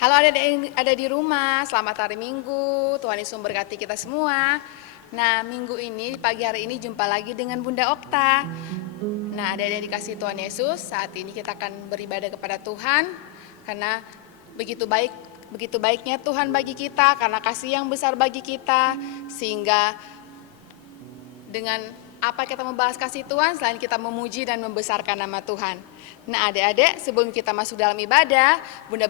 Halo adik-adik yang ada di rumah, selamat hari Minggu, Tuhan Yesus memberkati kita semua. Nah, minggu ini, pagi hari ini jumpa lagi dengan Bunda Okta. Nah, adik-adik yang dikasih Tuhan Yesus, saat ini kita akan beribadah kepada Tuhan, karena begitu baiknya Tuhan bagi kita, karena kasih yang besar bagi kita, sehingga dengan apa kita membahas kasih Tuhan, selain kita memuji dan membesarkan nama Tuhan. Nah adik-adik, sebelum kita masuk dalam ibadah, Bunda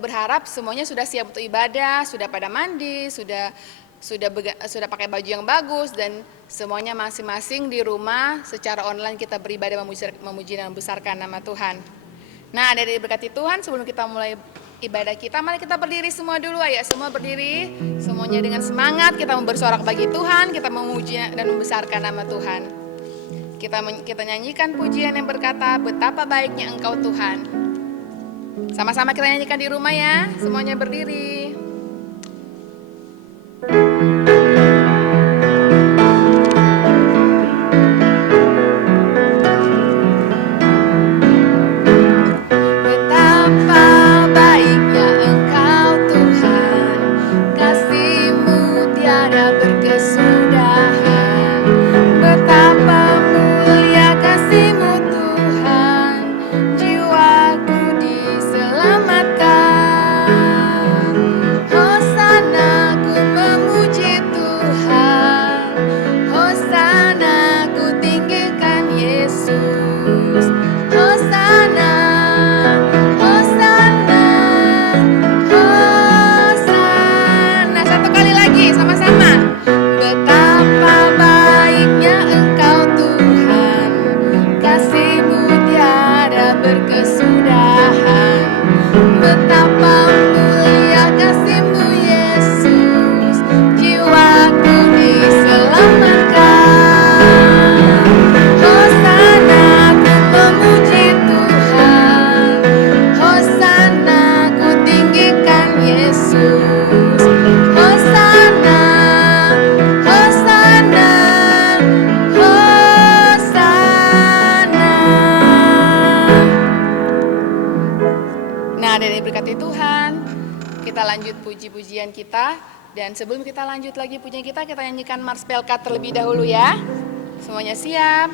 berharap semuanya sudah siap untuk ibadah, sudah pada mandi, sudah pakai baju yang bagus, dan semuanya masing-masing di rumah secara online kita beribadah memuji dan membesarkan nama Tuhan. Nah adik-adik berkati Tuhan, sebelum kita mulai ibadah kita, mari kita berdiri semua dulu. Ayo semua berdiri, semuanya dengan semangat kita bersorak bagi Tuhan, kita memuji dan membesarkan nama Tuhan. Kita nyanyikan pujian yang berkata, betapa baiknya Engkau Tuhan. Sama-sama kita nyanyikan di rumah ya, semuanya berdiri. Puji-pujian kita, dan sebelum kita lanjut lagi pujian kita nyanyikan Mars Pelkat terlebih dahulu ya. Semuanya siap?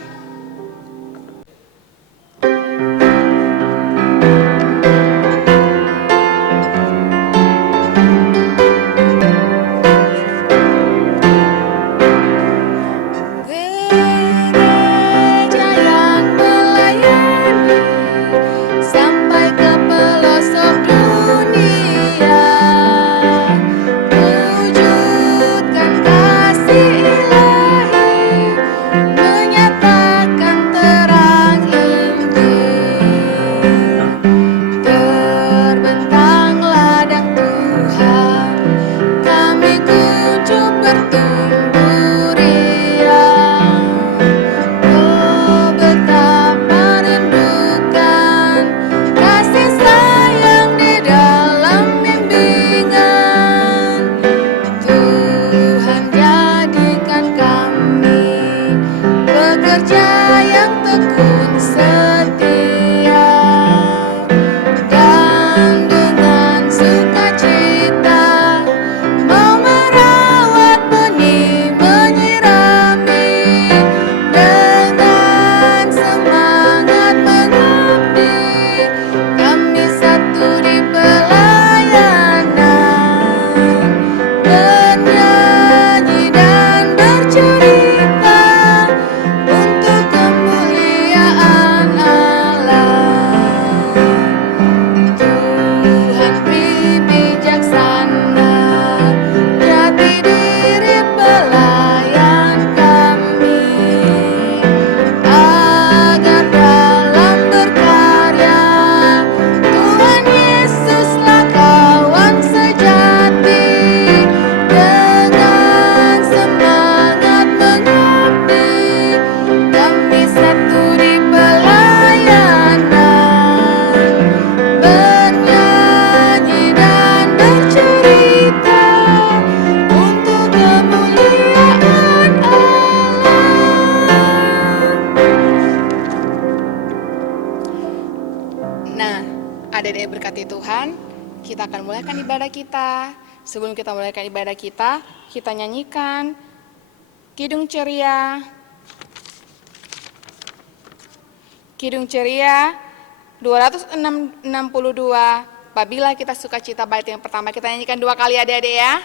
kita akan mulaikan ibadah kita. Sebelum kita mulaikan ibadah kita nyanyikan Kidung Ceria. Kidung Ceria 262. Apabila kita sukacita, bait yang pertama kita nyanyikan 2 kali adik-adik ya.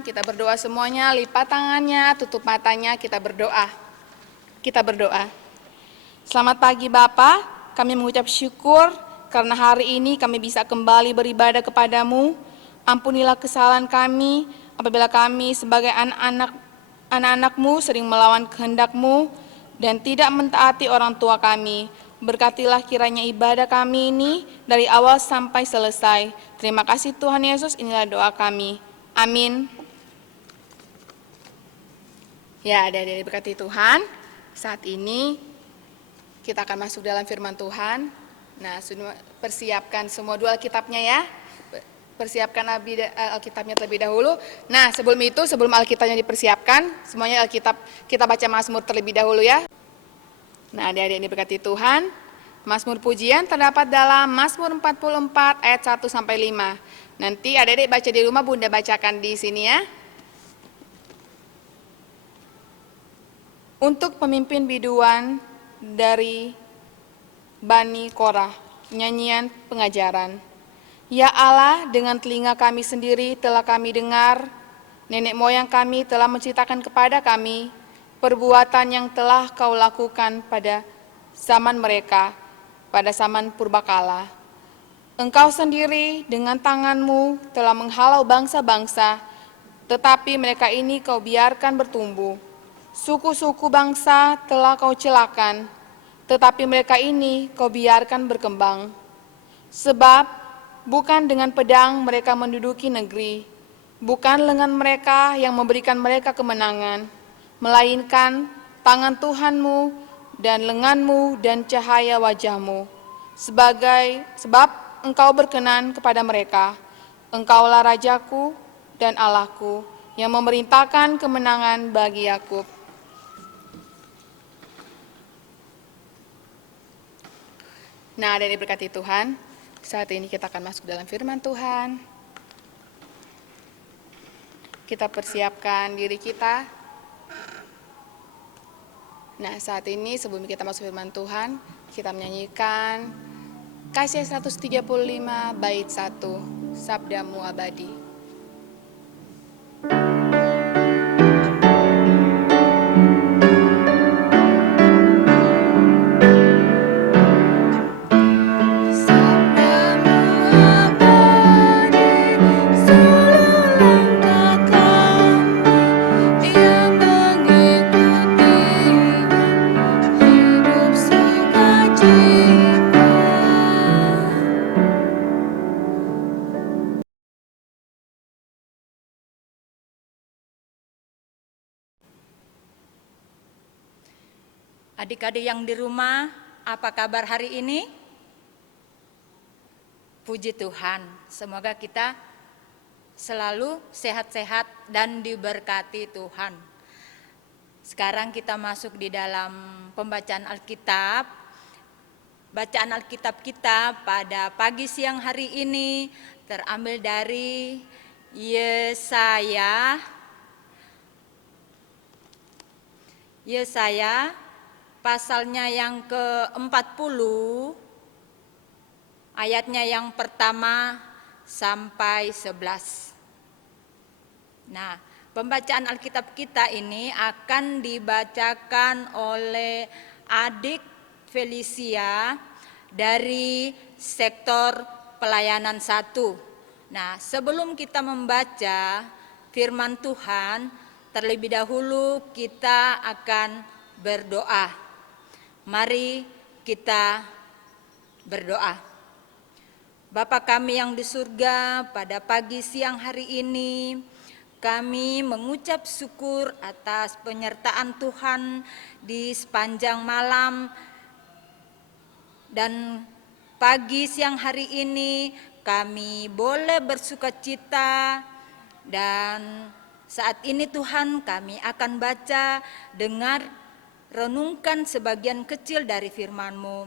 Kita berdoa semuanya, lipat tangannya, tutup matanya, kita berdoa. Kita berdoa. Selamat pagi Bapa, kami mengucap syukur karena hari ini kami bisa kembali beribadah kepadamu. Ampunilah kesalahan kami apabila kami sebagai anak-anak-mu sering melawan kehendak-mu dan tidak mentaati orang tua kami. Berkatilah kiranya ibadah kami ini dari awal sampai selesai. Terima kasih Tuhan Yesus, inilah doa kami. Amin. Ya, adik-adik berkati Tuhan, saat ini kita akan masuk dalam firman Tuhan. Nah, persiapkan semua 2 Alkitabnya ya. Persiapkan Alkitabnya terlebih dahulu. Nah, sebelum Alkitabnya dipersiapkan, semuanya Alkitab kita baca Mazmur terlebih dahulu ya. Nah, adik-adik berkati Tuhan, Mazmur pujian terdapat dalam Mazmur 44 ayat 1 sampai 5. Nanti adik-adik baca di rumah, Bunda bacakan di sini ya. Untuk pemimpin biduan dari Bani Korah, nyanyian pengajaran. Ya Allah, dengan telinga kami sendiri telah kami dengar, nenek moyang kami telah menceritakan kepada kami, perbuatan yang telah kau lakukan pada zaman mereka, pada zaman purbakala. Engkau sendiri dengan tanganmu telah menghalau bangsa-bangsa, tetapi mereka ini kau biarkan bertumbuh. Suku-suku bangsa telah kau celakan, tetapi mereka ini kau biarkan berkembang. Sebab bukan dengan pedang mereka menduduki negeri, bukan lengan mereka yang memberikan mereka kemenangan, melainkan tangan Tuhanmu dan lenganmu dan cahaya wajahmu. Sebab engkau berkenan kepada mereka, engkaulah Rajaku dan Allahku yang memerintahkan kemenangan bagi Yakub. Nah, dari berkati Tuhan, saat ini kita akan masuk dalam firman Tuhan. Kita persiapkan diri kita. Nah, saat ini sebelum kita masuk firman Tuhan, kita menyanyikan Kasih 135 bait 1, Sabdamu Abadi. Adik-adik yang di rumah, apa kabar hari ini? Puji Tuhan, semoga kita selalu sehat-sehat dan diberkati Tuhan. Sekarang kita masuk di dalam pembacaan Alkitab. Bacaan Alkitab kita pada pagi siang hari ini terambil dari Yesaya pasalnya yang ke-40, ayatnya yang pertama sampai 11. Nah, Pembacaan Alkitab kita ini akan dibacakan oleh adik Felicia dari sektor pelayanan 1. Nah, sebelum kita membaca firman Tuhan, terlebih dahulu kita akan berdoa. Mari kita berdoa. Bapa kami yang di surga, pada pagi siang hari ini kami mengucap syukur atas penyertaan Tuhan di sepanjang malam dan pagi siang hari ini kami boleh bersukacita, dan saat ini Tuhan kami akan baca, dengar, renungkan sebagian kecil dari firman-Mu.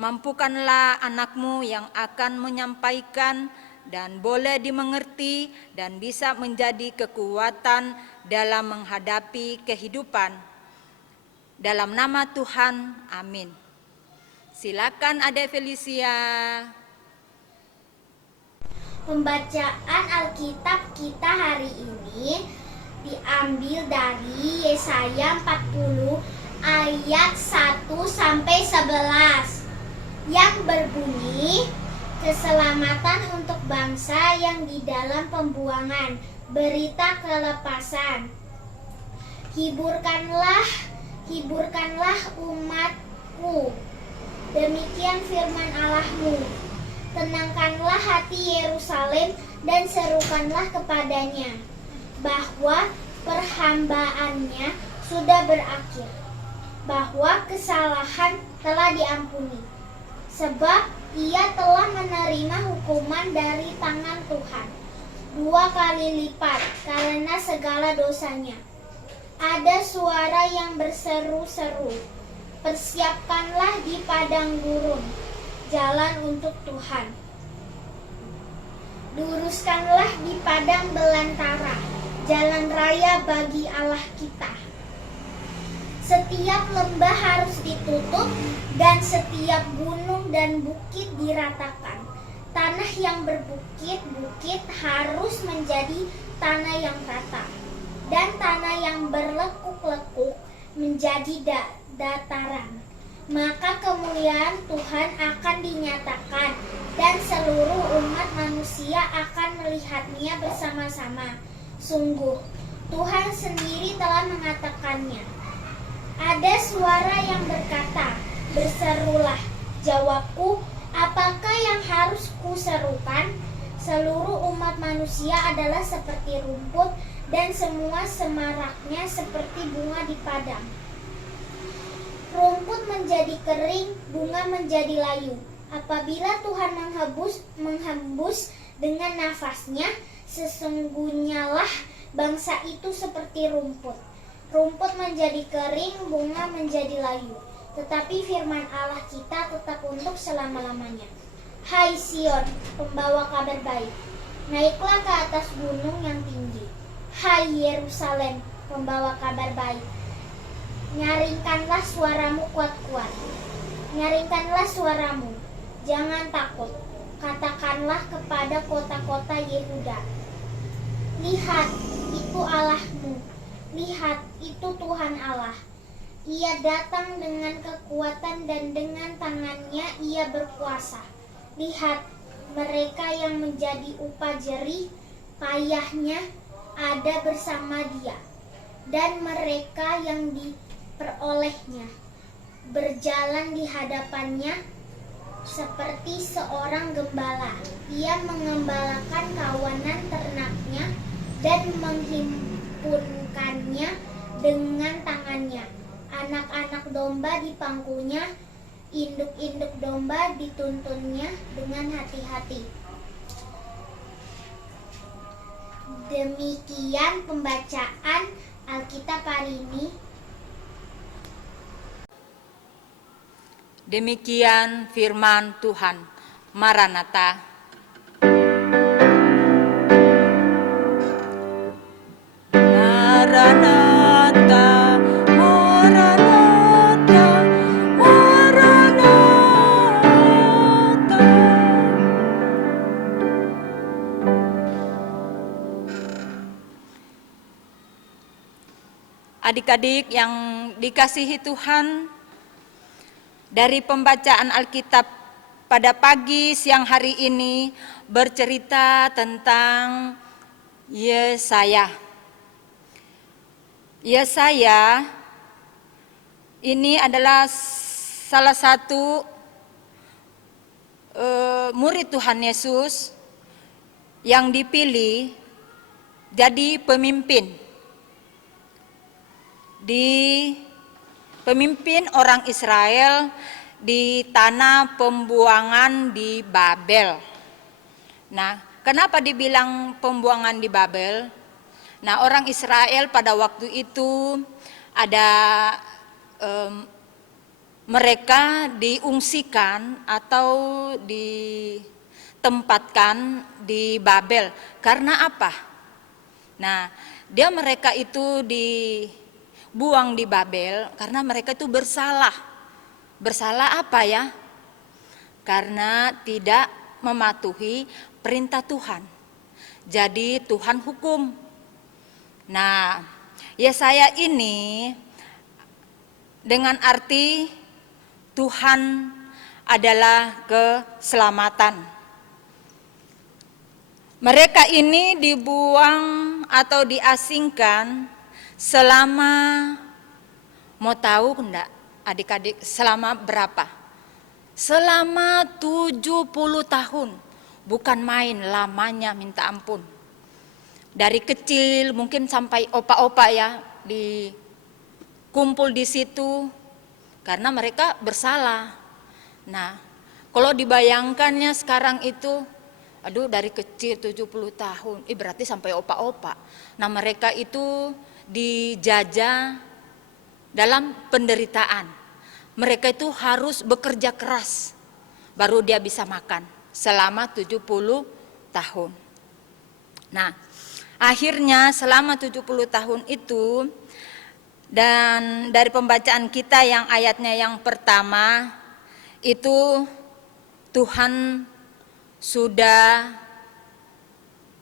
Mampukanlah anak-Mu yang akan menyampaikan dan boleh dimengerti dan bisa menjadi kekuatan dalam menghadapi kehidupan. Dalam nama Tuhan, amin. Silakan Adek Felicia. Pembacaan Alkitab kita hari ini diambil dari Yesaya 40 ayat 1 sampai 11 yang berbunyi, keselamatan untuk bangsa yang di dalam pembuangan, berita kelepasan. Hiburkanlah umatku. Demikian firman Allahmu. Tenangkanlah hati Yerusalem dan serukanlah kepadanya bahwa perhambaannya sudah berakhir, bahwa kesalahan telah diampuni, sebab ia telah menerima hukuman dari tangan Tuhan 2 kali lipat karena segala dosanya. Ada suara yang berseru-seru, persiapkanlah di padang gurun jalan untuk Tuhan. Luruskanlah di padang belantara jalan raya bagi Allah kita. Setiap lembah harus ditutup dan setiap gunung dan bukit diratakan. Tanah yang berbukit-bukit harus menjadi tanah yang rata, dan tanah yang berlekuk-lekuk menjadi dataran. Maka kemuliaan Tuhan akan dinyatakan dan seluruh umat manusia akan melihatnya bersama-sama. Sungguh, Tuhan sendiri telah mengatakannya. Ada suara yang berkata, berserulah. Jawabku, apakah yang harus kuserukan? Seluruh umat manusia adalah seperti rumput dan semua semaraknya seperti bunga di padang. Rumput menjadi kering, bunga menjadi layu. Apabila Tuhan menghembus dengan nafasnya, sesungguhnyalah bangsa itu seperti rumput. Rumput menjadi kering, bunga menjadi layu. Tetapi firman Allah kita tetap untuk selama-lamanya. Hai Sion, pembawa kabar baik, naiklah ke atas gunung yang tinggi. Hai Yerusalem, pembawa kabar baik, nyaringkanlah suaramu kuat-kuat. Nyaringkanlah suaramu, jangan takut. Katakanlah kepada kota-kota Yehuda, lihat, itu Allahmu. Lihat, itu Tuhan Allah. Ia datang dengan kekuatan dan dengan tangannya ia berkuasa. Lihat, mereka yang menjadi upah jerih payahnya ada bersama dia, dan mereka yang diperolehnya berjalan di hadapannya seperti seorang gembala. Ia mengembalakan kawanan ternaknya dan menghimpunkannya dengan tangannya. Anak-anak domba di pangkunya, induk-induk domba dituntunnya dengan hati-hati. Demikian pembacaan Alkitab hari ini. Demikian firman Tuhan. Maranatha. Maranatha, Maranatha, Maranatha. adik-adik yang dikasihi Tuhan, dari pembacaan Alkitab pada pagi siang hari ini bercerita tentang Yesaya. Yesaya ini adalah salah satu murid Tuhan Yesus yang dipilih jadi pemimpin orang Israel di tanah pembuangan di Babel. Nah, kenapa dibilang pembuangan di Babel? Nah, orang Israel pada waktu itu ada mereka diungsikan atau ditempatkan di Babel. Karena apa? Nah, mereka itu dibuang di Babel karena mereka itu bersalah. Bersalah apa ya? Karena tidak mematuhi perintah Tuhan. Jadi Tuhan hukum. Nah, Yesaya ini dengan arti Tuhan adalah keselamatan. Mereka ini dibuang atau diasingkan selama, mau tahu enggak adik-adik, selama berapa? Selama 70 tahun. Bukan main, lamanya minta ampun. Dari kecil mungkin sampai opa-opa ya, dikumpul di situ karena mereka bersalah. Nah, kalau dibayangkannya sekarang itu, aduh dari kecil 70 tahun, berarti sampai opa-opa. Nah, mereka itu dijajah dalam penderitaan. Mereka itu harus bekerja keras baru dia bisa makan selama 70 tahun. Nah, akhirnya selama 70 tahun itu, dan dari pembacaan kita yang ayatnya yang pertama itu Tuhan sudah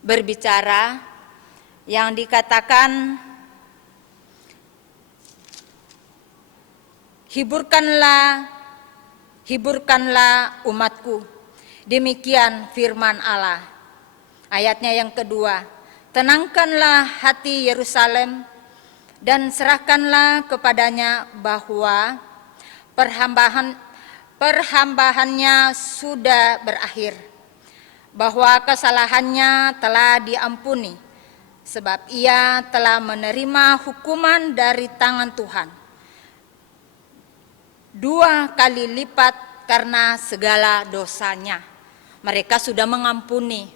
berbicara yang dikatakan, hiburkanlah umatku. Demikian firman Allah. Ayatnya yang kedua, tenangkanlah hati Yerusalem dan serahkanlah kepadanya bahwa perhambaannya sudah berakhir, bahwa kesalahannya telah diampuni, sebab ia telah menerima hukuman dari tangan Tuhan 2 kali lipat karena segala dosanya. Mereka sudah mengampuni.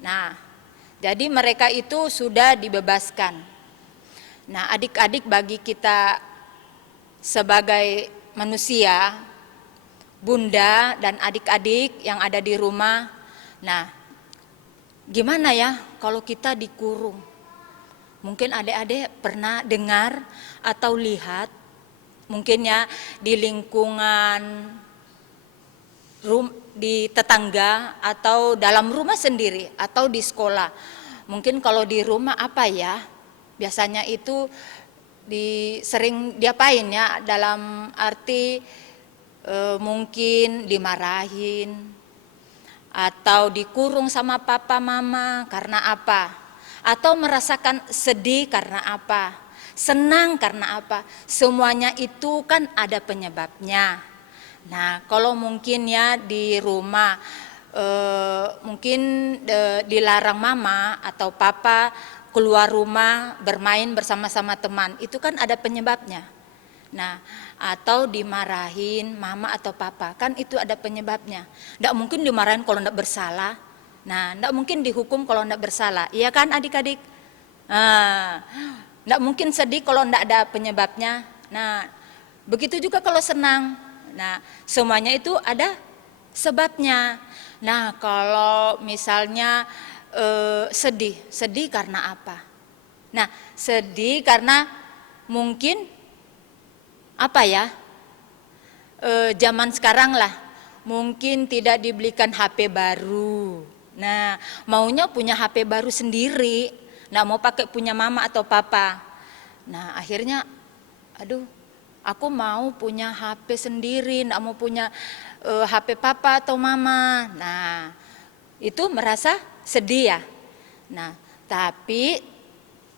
Nah, jadi mereka itu sudah dibebaskan. Nah, adik-adik, bagi kita sebagai manusia, bunda dan adik-adik yang ada di rumah, nah, gimana ya kalau kita dikurung? Mungkin adik-adik pernah dengar atau lihat, mungkin ya di lingkungan di tetangga atau dalam rumah sendiri atau di sekolah. Mungkin kalau di rumah apa ya? Biasanya itu sering diapain ya, dalam arti mungkin dimarahin atau dikurung sama papa mama karena apa? Atau merasakan sedih karena apa? Senang karena apa? Semuanya itu kan ada penyebabnya. Nah, kalau mungkin ya di rumah mungkin dilarang mama atau papa keluar rumah bermain bersama-sama teman, itu kan ada penyebabnya. Nah, atau dimarahin mama atau papa, kan itu ada penyebabnya. Nggak mungkin dimarahin kalau nggak bersalah. Nah, nggak mungkin dihukum kalau nggak bersalah. Iya kan adik-adik? Nah, nggak mungkin sedih kalau nggak ada penyebabnya. Nah, begitu juga kalau senang. Nah, semuanya itu ada sebabnya. Nah, kalau misalnya sedih karena apa? Nah, sedih karena mungkin apa ya? Zaman sekarang lah, mungkin tidak dibelikan HP baru. Nah, maunya punya HP baru sendiri. Nggak mau pakai punya mama atau papa. Nah akhirnya, aduh, aku mau punya HP sendiri, nggak mau punya HP papa atau mama. Nah itu merasa sedih ya. Nah tapi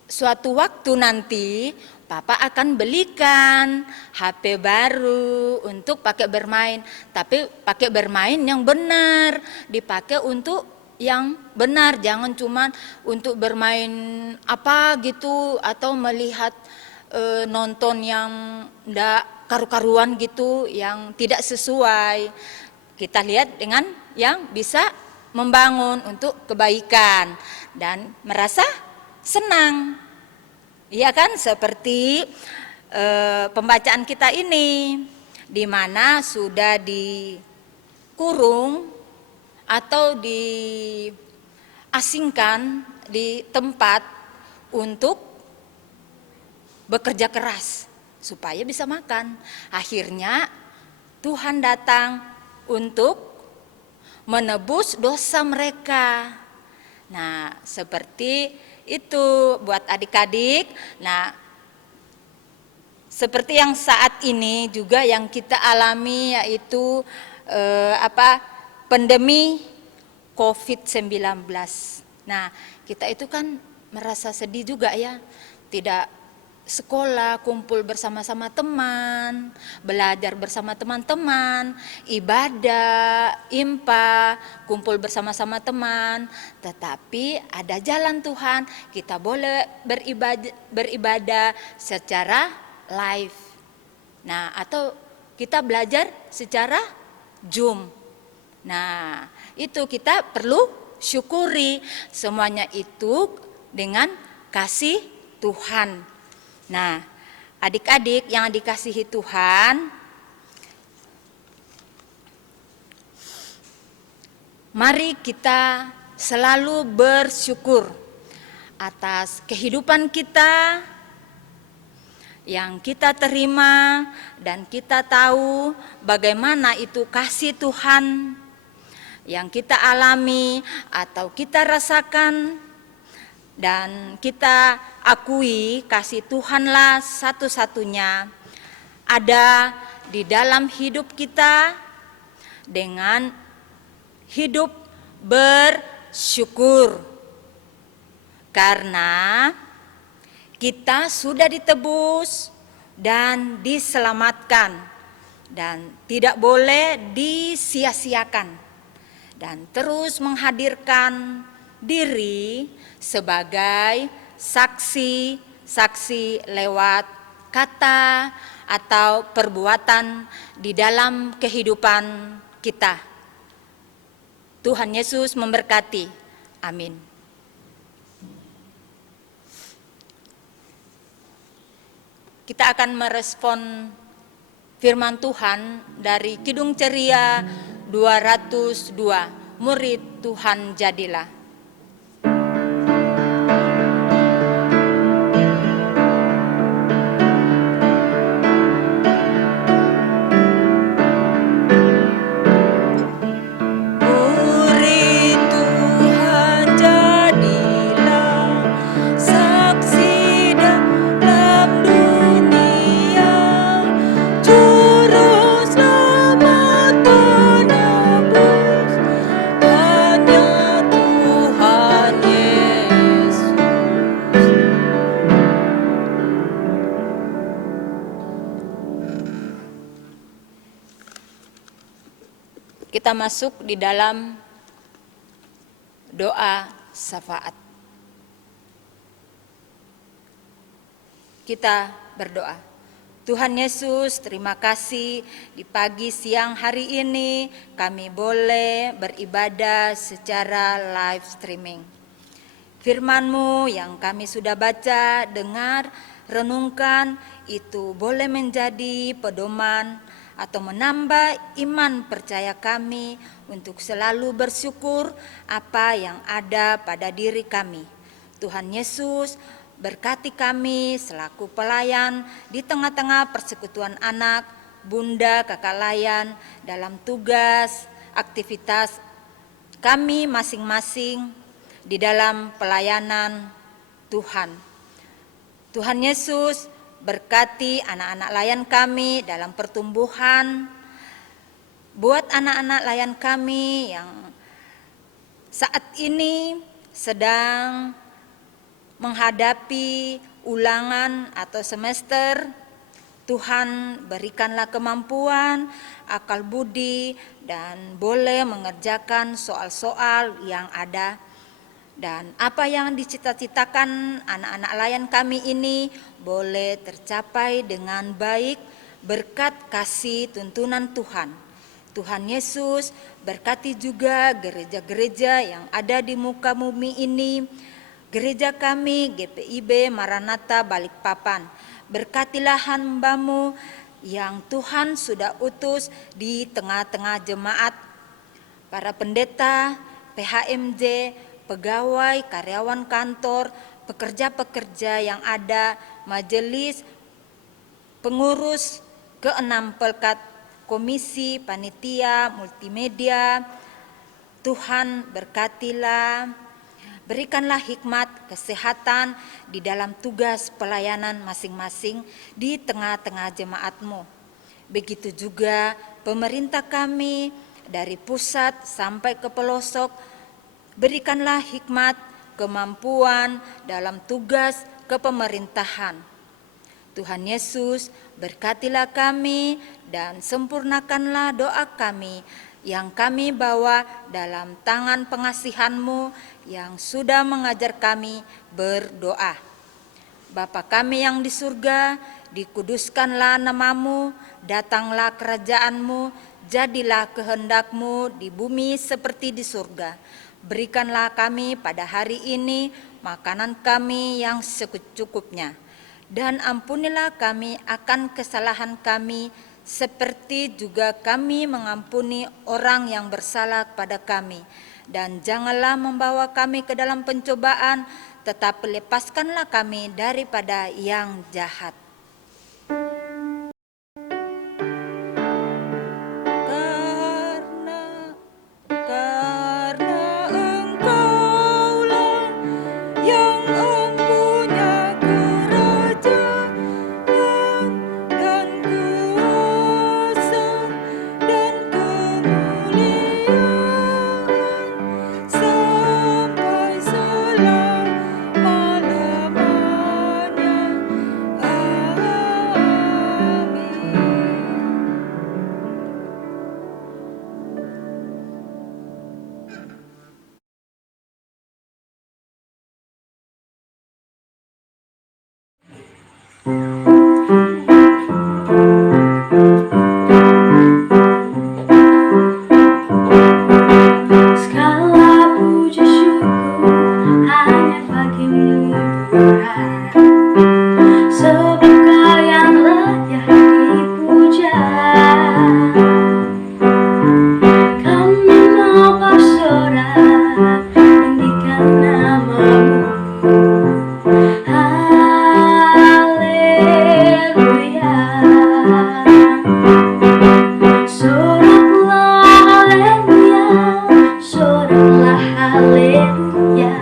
suatu waktu nanti papa akan belikan HP baru untuk pakai bermain. Tapi pakai bermain yang benar, dipakai untuk yang benar, jangan cuma untuk bermain apa gitu atau melihat nonton yang ndak karu-karuan gitu, yang tidak sesuai. Kita lihat dengan yang bisa membangun untuk kebaikan dan merasa senang. Iya kan, seperti pembacaan kita ini, di mana sudah dikurung atau diasingkan di tempat untuk bekerja keras supaya bisa makan. Akhirnya Tuhan datang untuk menebus dosa mereka. Nah, seperti itu buat adik-adik. Nah, seperti yang saat ini juga yang kita alami, yaitu pandemi COVID-19. Nah, kita itu kan merasa sedih juga ya, tidak sekolah, kumpul bersama-sama teman, belajar bersama teman-teman, ibadah, impa, kumpul bersama-sama teman. Tetapi ada jalan Tuhan, kita boleh beribadah secara live. Nah, atau kita belajar secara Zoom. Nah, itu kita perlu syukuri semuanya itu dengan kasih Tuhan. Nah, adik-adik yang dikasihi Tuhan, mari kita selalu bersyukur atas kehidupan kita yang kita terima, dan kita tahu bagaimana itu kasih Tuhan yang kita alami atau kita rasakan. Dan kita akui kasih Tuhanlah satu-satunya ada di dalam hidup kita, dengan hidup bersyukur. Karena kita sudah ditebus dan diselamatkan, dan tidak boleh disia-siakan, dan terus menghadirkan diri sebagai saksi lewat kata atau perbuatan di dalam kehidupan kita. Tuhan Yesus memberkati. Amin. Kita akan merespon firman Tuhan dari Kidung Ceria 202, Murid Tuhan Jadilah. Kita masuk di dalam doa syafaat. Kita berdoa. Tuhan Yesus, terima kasih di pagi siang hari ini kami boleh beribadah secara live streaming. Firman-Mu yang kami sudah baca, dengar, renungkan, itu boleh menjadi pedoman atau menambah iman percaya kami untuk selalu bersyukur apa yang ada pada diri kami. Tuhan Yesus, berkati kami selaku pelayan di tengah-tengah persekutuan anak, bunda, kakak layan dalam tugas, aktivitas kami masing-masing di dalam pelayanan Tuhan. Tuhan Yesus berkati anak-anak layan kami dalam pertumbuhan. Buat anak-anak layan kami yang saat ini sedang menghadapi ulangan atau semester, Tuhan berikanlah kemampuan, akal budi, dan boleh mengerjakan soal-soal yang ada. Dan apa yang dicita-citakan anak-anak layan kami ini boleh tercapai dengan baik berkat kasih tuntunan Tuhan. Tuhan Yesus berkati juga gereja-gereja yang ada di muka bumi ini. Gereja kami GPIB Maranatha Balikpapan, berkatilah hamba-Mu yang Tuhan sudah utus di tengah-tengah jemaat, para pendeta, PHMJ, pegawai, karyawan kantor, pekerja-pekerja yang ada, majelis, pengurus, keenam pelkat, komisi, panitia, multimedia. Tuhan berkatilah, berikanlah hikmat, kesehatan di dalam tugas pelayanan masing-masing di tengah-tengah jemaat-Mu. Begitu juga pemerintah kami dari pusat sampai ke pelosok, berikanlah hikmat, kemampuan dalam tugas kepemerintahan. Tuhan Yesus berkatilah kami dan sempurnakanlah doa kami yang kami bawa dalam tangan pengasihan-Mu yang sudah mengajar kami berdoa. Bapa kami yang di surga, dikuduskanlah nama-Mu, datanglah kerajaan-Mu, jadilah kehendak-Mu di bumi seperti di surga. Berikanlah kami pada hari ini makanan kami yang secukupnya, dan ampunilah kami akan kesalahan kami, seperti juga kami mengampuni orang yang bersalah kepada kami. Dan janganlah membawa kami ke dalam pencobaan, tetapi lepaskanlah kami daripada yang jahat. Karena Engkaulah yang empunya kerajaan dan kuasa dan kemuliaan sampai selama-lamanya. Segala puji syukur hanya bagi-Mu Tuhan, sebab Kau yang layak dipuja. Kami mau bersorak tinggikan nama-Mu. Haleluya. Soraklah haleluya, soraklah haleluya,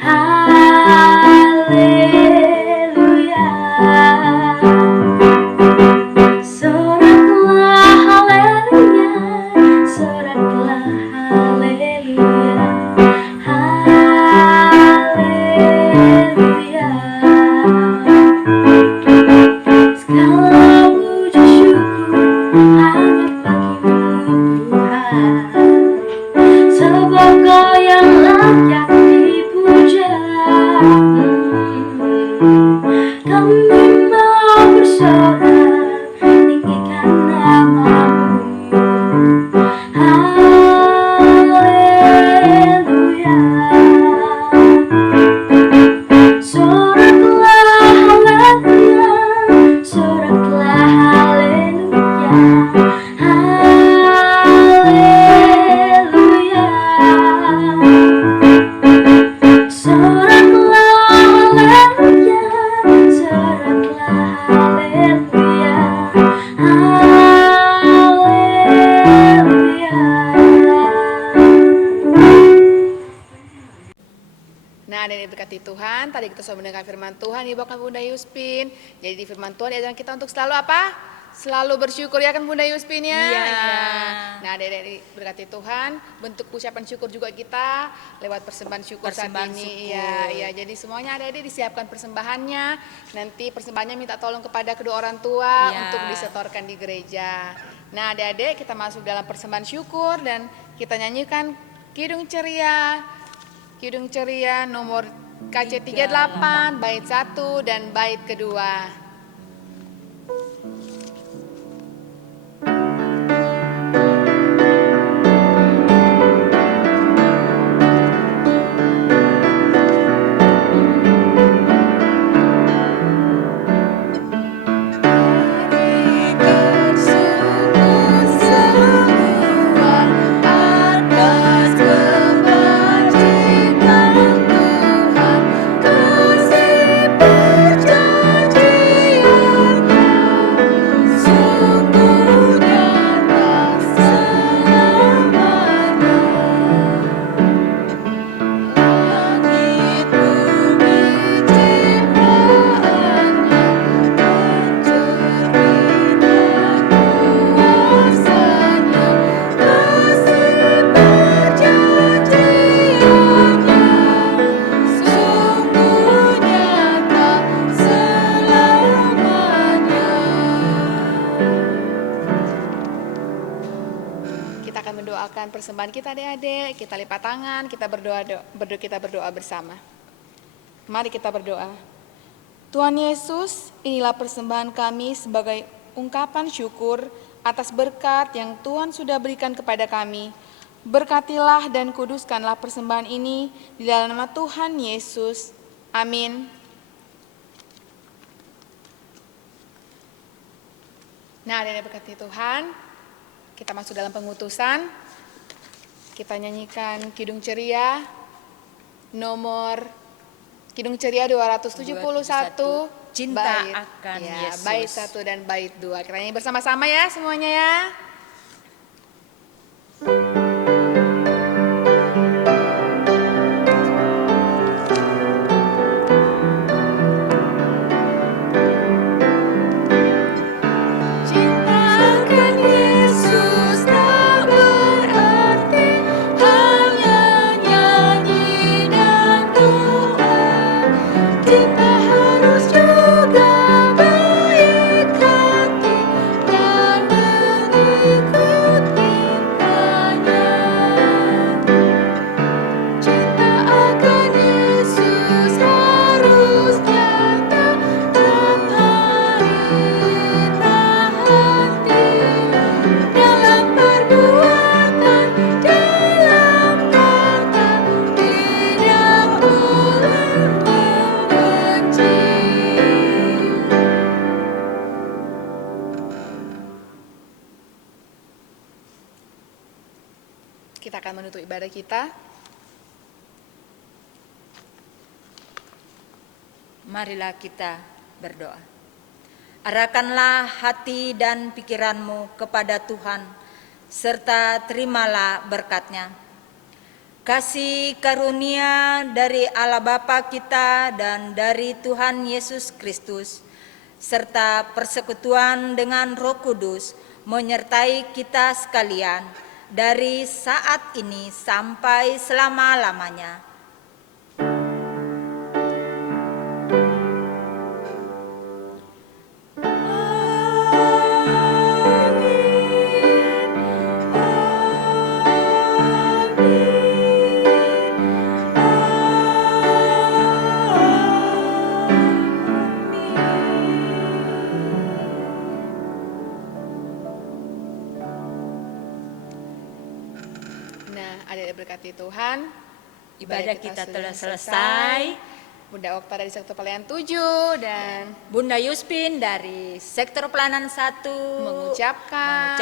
haleluya. diberkati Tuhan, tadi kita sudah mendengar firman Tuhan dibawakan Bunda Yuspin. Jadi di firman Tuhan diajarkan kita untuk selalu apa? Selalu bersyukur ya kan Bunda Yuspin ya? Iya. Ya. Nah, adik-adik berkati Tuhan, bentuk ucapan syukur juga kita lewat persembahan syukur Persembahan saat ini. syukur. Iya, iya. Jadi semuanya adik-adik disiapkan persembahannya. Nanti persembahannya minta tolong kepada kedua orang tua Iya. untuk disetorkan di gereja. Nah, adik-adik kita masuk dalam persembahan syukur dan kita nyanyikan Kidung Ceria. Kidung Ceria nomor KC 38 bait 1 dan bait kedua. Kita akan mendoakan persembahan kita adik-adik, kita lipat tangan, kita berdoa bersama. Mari kita berdoa. Tuhan Yesus, inilah persembahan kami sebagai ungkapan syukur atas berkat yang Tuhan sudah berikan kepada kami. Berkatilah dan kuduskanlah persembahan ini di dalam nama Tuhan Yesus. Amin. Nah, adik-adik berkati Tuhan, kita masuk dalam pengutusan. Kita nyanyikan Kidung Ceria nomor Kidung Ceria 271 Cinta bait, akan ya, Yesus. bait 1 dan bait 2. Kita nyanyi bersama-sama ya semuanya ya. Cinta akan Yesus tak berarti hanya nyanyi dan doa. Kita harus juga baik hati dan mengikut tintanya. Cinta akan Yesus harus nyata dan hati dalam perbuatan, dalam kata, tidak boleh membenci. Kita akan menutup ibadah kita. Marilah kita berdoa. Arahkanlah hati dan pikiranmu kepada Tuhan, serta terimalah berkat-Nya. Kasih karunia dari Allah Bapa kita dan dari Tuhan Yesus Kristus, serta persekutuan dengan Roh Kudus menyertai kita sekalian dari saat ini sampai selama-lamanya. Nah, adik-adik berkati Tuhan, Ibadah kita sudah telah selesai. Bunda Okta dari sektor pelayanan 7 dan Bunda Yuspin dari sektor pelayanan 1 mengucapkan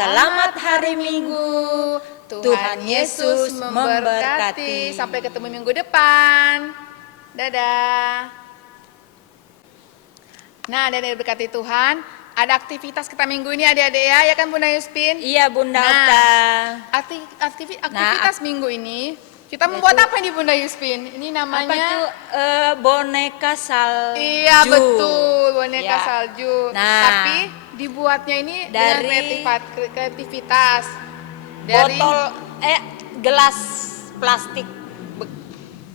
selamat hari Minggu. Tuhan Yesus memberkati. Sampai ketemu minggu depan. Dadah. Nah, adik-adik berkati Tuhan, ada aktivitas kita minggu ini adik-adik ya, ya kan Bunda Yuspin? Iya Bunda Nah, Okta. Aktivitas minggu ini Kita membuat apa ini Bunda Yuspin? Ini Apa namanya tuh boneka salju. iya betul, boneka Ya. salju. Nah. Tapi dibuatnya ini Dari dengan kreativitas. Dari Botol gelas plastik.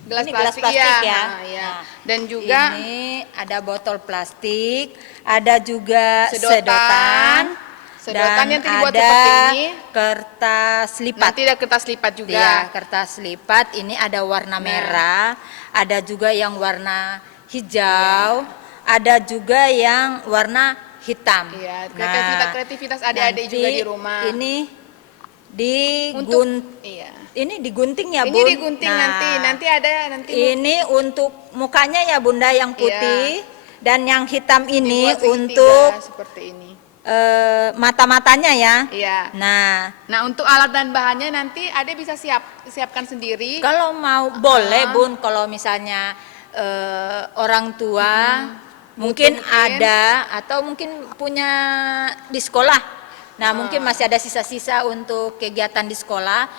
gelas Ini plastik, gelas plastik iya. ya. Nah, iya. Nah, Dan juga ini ada botol plastik, ada juga Sedotan. Sedotan dan yang dibuat ada seperti ini. kertas lipat. nanti ada kertas lipat juga. Iya, kertas lipat ini ada warna Nah. merah, ada juga yang warna hijau, Iya. ada juga yang warna hitam. Iya, Nah, kreativitas adik-adik juga nanti di rumah. Ini Iya. ini digunting ya, Ini Bun. digunting Nah, nanti ada ini untuk mukanya ya, Bunda, yang putih, dan yang hitam ini dibuat segitiga untuk seperti ini. mata-matanya ya. Iya. Nah, Nah, untuk alat dan bahannya nanti Ade bisa siapkan sendiri. kalau mau boleh, Bun, kalau misalnya orang tua mungkin ada atau mungkin punya di sekolah. Nah, mungkin masih ada sisa-sisa untuk kegiatan di sekolah.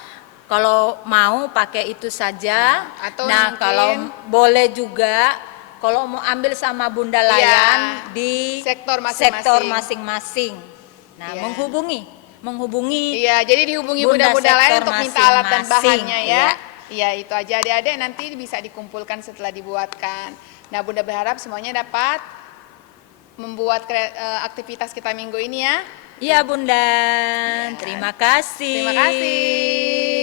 Kalau mau pakai itu saja. atau Nah, mungkin- kalau boleh juga kalau mau ambil sama Bunda Layan di sektor masing-masing. sektor masing-masing. Nah, Iya. menghubungi Iya, jadi dihubungi Bunda bunda-bunda lain sektor untuk minta alat dan masing-masing, bahannya ya. Iya, itu aja adik-adik nanti bisa dikumpulkan setelah dibuatkan. Nah, Bunda berharap semuanya dapat membuat aktivitas kita minggu ini ya. Iya, Bunda. Terima kasih. Terima kasih.